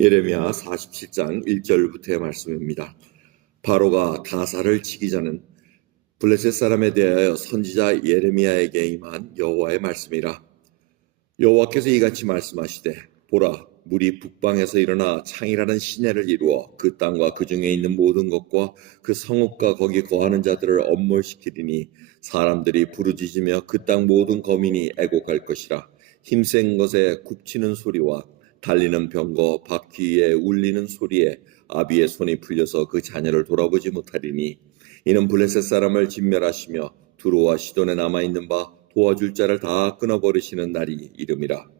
예레미야 47장 1절부터의 말씀입니다. 바로가 가사를 치기 전은 블레셋 사람에 대하여 선지자 예레미야에게 임한 여호와의 말씀이라. 여호와께서 이같이 말씀하시되, 보라, 물이 북방에서 일어나 창이라는 시내를 이루어 그 땅과 그 중에 있는 모든 것과 그 성읍과 거기 거하는 자들을 엄몰시키리니 사람들이 부르짖으며 그 땅 모든 거민이 애곡할 것이라. 힘센 것에 굽치는 소리와 달리는 병거 바퀴에 울리는 소리에 아비의 손이 풀려서 그 자녀를 돌아보지 못하리니 이는 블레셋 사람을 진멸하시며 두로와 시돈에 남아있는 바 도와줄 자를 다 끊어버리시는 날이 이름이라.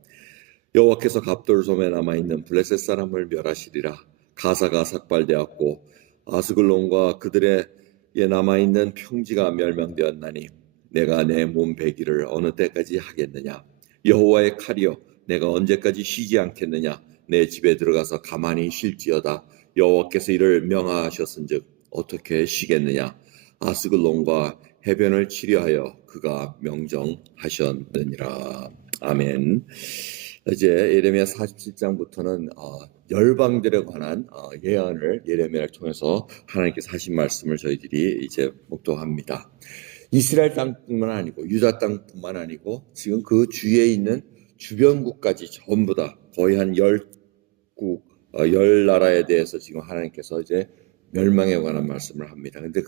여호와께서 갑돌섬에 남아있는 블레셋 사람을 멸하시리라. 가사가 삭발되었고 아스글론과 그들의 남아있는 평지가 멸망되었나니 내가 내 몸 배기를 어느 때까지 하겠느냐. 여호와의 칼이여, 내가 언제까지 쉬지 않겠느냐. 내 집에 들어가서 가만히 쉴지어다. 여호와께서 이를 명하셨은즉 어떻게 쉬겠느냐. 아스글론과 해변을 치려하여 그가 명정하셨느니라. 아멘. 이제 예레미야 47장부터는 열방들에 관한 예언을 예레미야를 통해서 하나님께서 하신 말씀을 저희들이 이제 목도합니다. 이스라엘 땅뿐만 아니고 유다 땅뿐만 아니고 지금 그 주위에 있는 주변국까지 전부 다 거의 한 10국, 10나라에 대해서 지금 하나님께서 이제 멸망에 관한 말씀을 합니다. 근데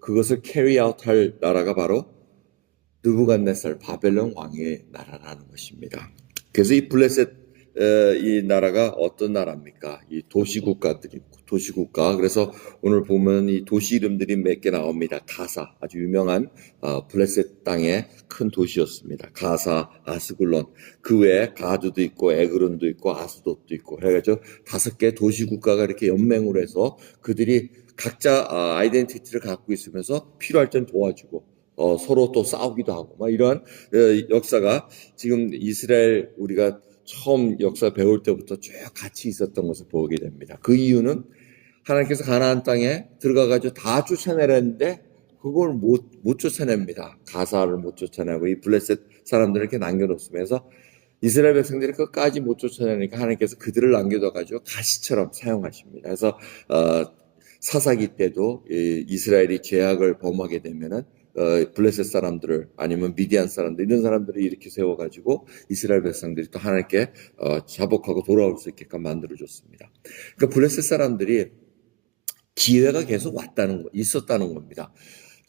그것을 캐리 아웃 할 나라가 바로 느부갓네살 바벨론 왕의 나라라는 것입니다. 그래서 이 블레셋 이 나라가 어떤 나라입니까? 이 도시국가. 그래서 오늘 보면 이 도시 이름들이 몇 개 나옵니다. 가사, 아주 유명한 블레셋 땅의 큰 도시였습니다. 가사, 아스글론, 그 외에 가드도 있고 에그론도 있고 아스돗도 있고 해가지고 5개 도시국가가 이렇게 연맹으로 해서 그들이 각자 아이덴티티를 갖고 있으면서 필요할 땐 도와주고 서로 또 싸우기도 하고 막 이러한 역사가 지금 이스라엘 우리가 처음 역사 배울 때부터 쭉 같이 있었던 것을 보게 됩니다. 그 이유는 하나님께서 가나안 땅에 들어가가지고 다 쫓아내렸는데 그걸 못 쫓아냅니다. 가사를 못 쫓아내고 이 블레셋 사람들을 이렇게 남겨놓으면서 이스라엘 백성들이 끝까지 못 쫓아내니까 하나님께서 그들을 남겨둬가지고 가시처럼 사용하십니다. 그래서 사사기 때도 이스라엘이 죄악을 범하게 되면은 블레셋 사람들을 아니면 미디안 사람들 이런 사람들을 이렇게 세워가지고 이스라엘 백성들이 또 하나님께 자복하고 돌아올 수 있게끔 만들어줬습니다. 그러니까 블레셋 사람들이 기회가 계속 있었다는 겁니다.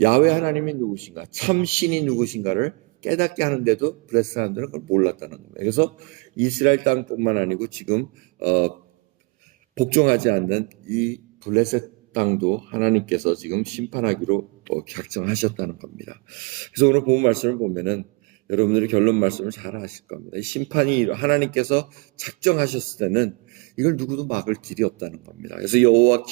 야훼 하나님이 누구신가, 참 신이 누구신가를 깨닫게 하는데도 블레셋 사람들은 그걸 몰랐다는 겁니다. 그래서 이스라엘 땅뿐만 아니고 지금 복종하지 않는 이 블레셋 땅도 하나님께서 지금 심판하기로 작정하셨다는 겁니다. 그래서 오늘 본 말씀을 보면은 여러분들이 결론 말씀을 잘 하실 겁니다. 심판이 하나님께서 작정하셨을 때는 이걸 누구도 막을 길이 없다는 겁니다. 그래서 여호와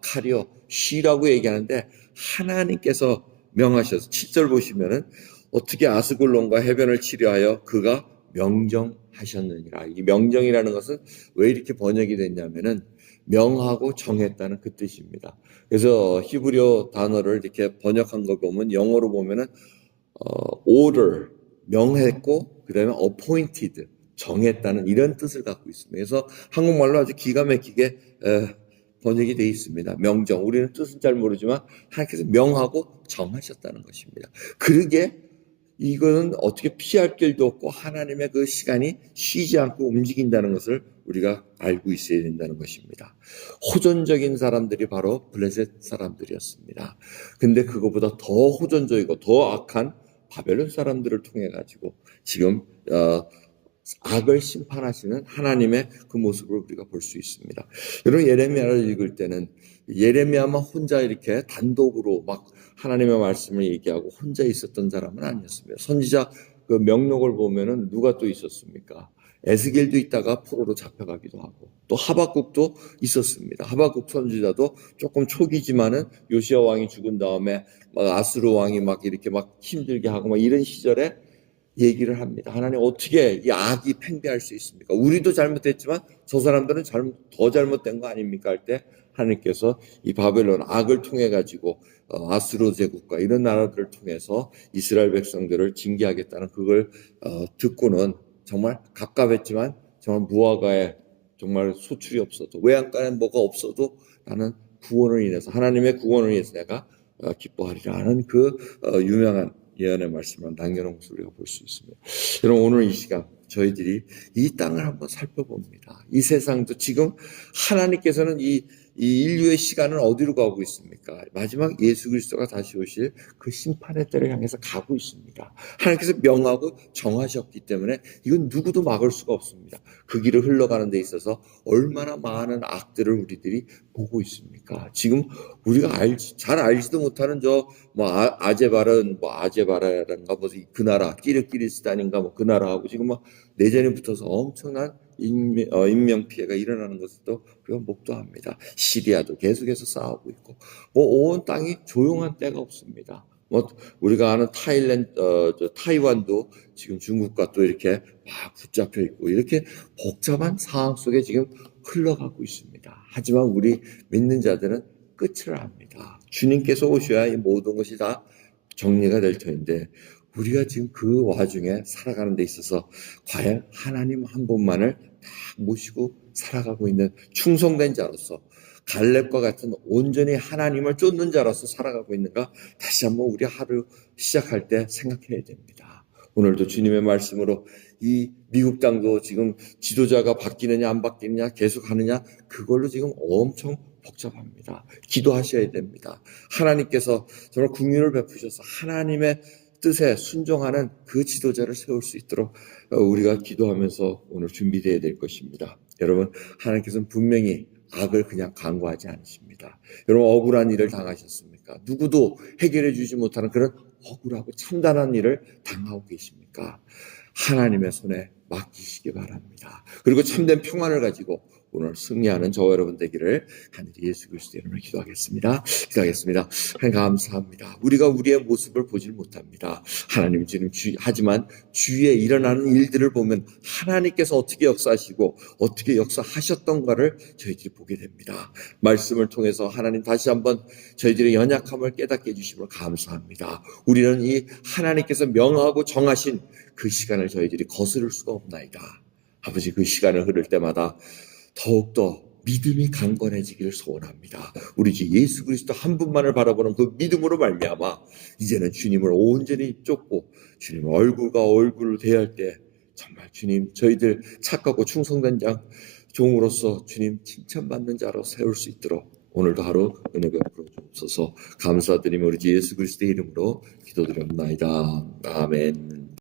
칼이여 쉬라고 얘기하는데 하나님께서 명하셔서 7절 보시면은 어떻게 아스글론과 해변을 치려하여 그가 명정하셨느니라. 이 명정이라는 것은 왜 이렇게 번역이 됐냐면은 명하고 정했다는 그 뜻입니다. 그래서 히브리어 단어를 이렇게 번역한 거 보면 영어로 보면은 order 명했고 그다음에 appointed 정했다는 이런 뜻을 갖고 있습니다. 그래서 한국말로 아주 기가 막히게 번역이 되어 있습니다. 명정. 우리는 뜻은 잘 모르지만 하나님께서 명하고 정하셨다는 것입니다. 그러게 이거는 어떻게 피할 길도 없고 하나님의 그 시간이 쉬지 않고 움직인다는 것을 우리가 알고 있어야 된다는 것입니다. 호전적인 사람들이 바로 블레셋 사람들이었습니다. 근데 그거보다 더 호전적이고 더 악한 바벨론 사람들을 통해 가지고 지금 악을 심판하시는 하나님의 그 모습을 우리가 볼 수 있습니다. 여러분 예레미야를 읽을 때는 예레미야만 혼자 이렇게 단독으로 막 하나님의 말씀을 얘기하고 혼자 있었던 사람은 아니었습니다. 선지자 그 명록을 보면은 누가 또 있었습니까? 에스겔도 있다가 포로로 잡혀가기도 하고 또 하박국도 있었습니다. 하박국 선지자도 조금 초기지만은 요시야 왕이 죽은 다음에 막 아수르 왕이 막 이렇게 막 힘들게 하고 막 이런 시절에 얘기를 합니다. 하나님 어떻게 이 악이 팽배할 수 있습니까? 우리도 잘못했지만 저 사람들은 더 잘못된 거 아닙니까? 할 때 하나님께서 이 바벨론 악을 통해 가지고 아수르 제국과 이런 나라들을 통해서 이스라엘 백성들을 징계하겠다는 그걸 듣고는 정말 갑갑했지만 정말 무화과에 정말 소출이 없어도 외양간에 뭐가 없어도 나는 구원을 인해서 하나님의 구원을 인해서 내가 기뻐하리라 하는 그 유명한 예언의 말씀을 남겨놓은 것을 우리가 볼 수 있습니다. 여러분 오늘 이 시간 저희들이 이 땅을 한번 살펴봅니다. 이 세상도 지금 하나님께서는 이 인류의 시간은 어디로 가고 있습니까? 마지막 예수 그리스도가 다시 오실 그 심판의 때를 향해서 가고 있습니다. 하나님께서 명하고 정하셨기 때문에 이건 누구도 막을 수가 없습니다. 그 길을 흘러가는 데 있어서 얼마나 많은 악들을 우리들이 보고 있습니까? 지금 우리가 잘 알지도 못하는 아제바라란가 그 나라 끼르기스탄인가 그 나라하고 지금 내전이 붙어서 엄청난 인명 피해가 일어나는 것을 또 우리가 목도합니다. 시리아도 계속해서 싸우고 있고 온 땅이 조용한 때가 없습니다. 우리가 아는 타이완도 지금 중국과 또 이렇게 막 붙잡혀 있고 이렇게 복잡한 상황 속에 지금 흘러가고 있습니다. 하지만 우리 믿는 자들은 끝을 압니다. 주님께서 오셔야 이 모든 것이 다 정리가 될 터인데 우리가 지금 그 와중에 살아가는 데 있어서 과연 하나님 한 분만을 다 모시고 살아가고 있는 충성된 자로서 갈렙과 같은 온전히 하나님을 쫓는 자로서 살아가고 있는가 다시 한번 우리 하루 시작할 때 생각해야 됩니다. 오늘도 주님의 말씀으로 이 미국 땅도 지금 지도자가 바뀌느냐 안 바뀌느냐 계속 하느냐 그걸로 지금 엄청 복잡합니다. 기도하셔야 됩니다. 하나님께서 정말 긍휼을 베푸셔서 하나님의 뜻에 순종하는 그 지도자를 세울 수 있도록 우리가 기도하면서 오늘 준비되어야 될 것입니다. 여러분 하나님께서는 분명히 악을 그냥 간과하지 않으십니다. 여러분 억울한 일을 당하셨습니까? 누구도 해결해 주지 못하는 그런 억울하고 참담한 일을 당하고 계십니까? 하나님의 손에 맡기시기 바랍니다. 그리고 참된 평안을 가지고 오늘 승리하는 저와 여러분 되기를 하늘의 예수 그리스도 이름으로 기도하겠습니다. 하나님 감사합니다. 우리가 우리의 모습을 보질 못합니다. 하나님 지금 하지만 주위에 일어나는 일들을 보면 하나님께서 어떻게 역사하시고 어떻게 역사하셨던가를 저희들이 보게 됩니다. 말씀을 통해서 하나님 다시 한번 저희들의 연약함을 깨닫게 해주심을 감사합니다. 우리는 이 하나님께서 명하고 정하신 그 시간을 저희들이 거스를 수가 없나이다. 아버지 그 시간을 흐를 때마다 더욱더 믿음이 강건해지기를 소원합니다. 우리 주 예수 그리스도 한 분만을 바라보는 그 믿음으로 말미암아 이제는 주님을 온전히 쫓고 주님을 얼굴과 얼굴을 대할 때 정말 주님 저희들 착하고 충성된 종으로서 주님 칭찬받는 자로 세울 수 있도록 오늘도 하루 은혜 베풀어 주옵소서. 감사드리며 우리 주 예수 그리스도의 이름으로 기도드립니다. 아멘.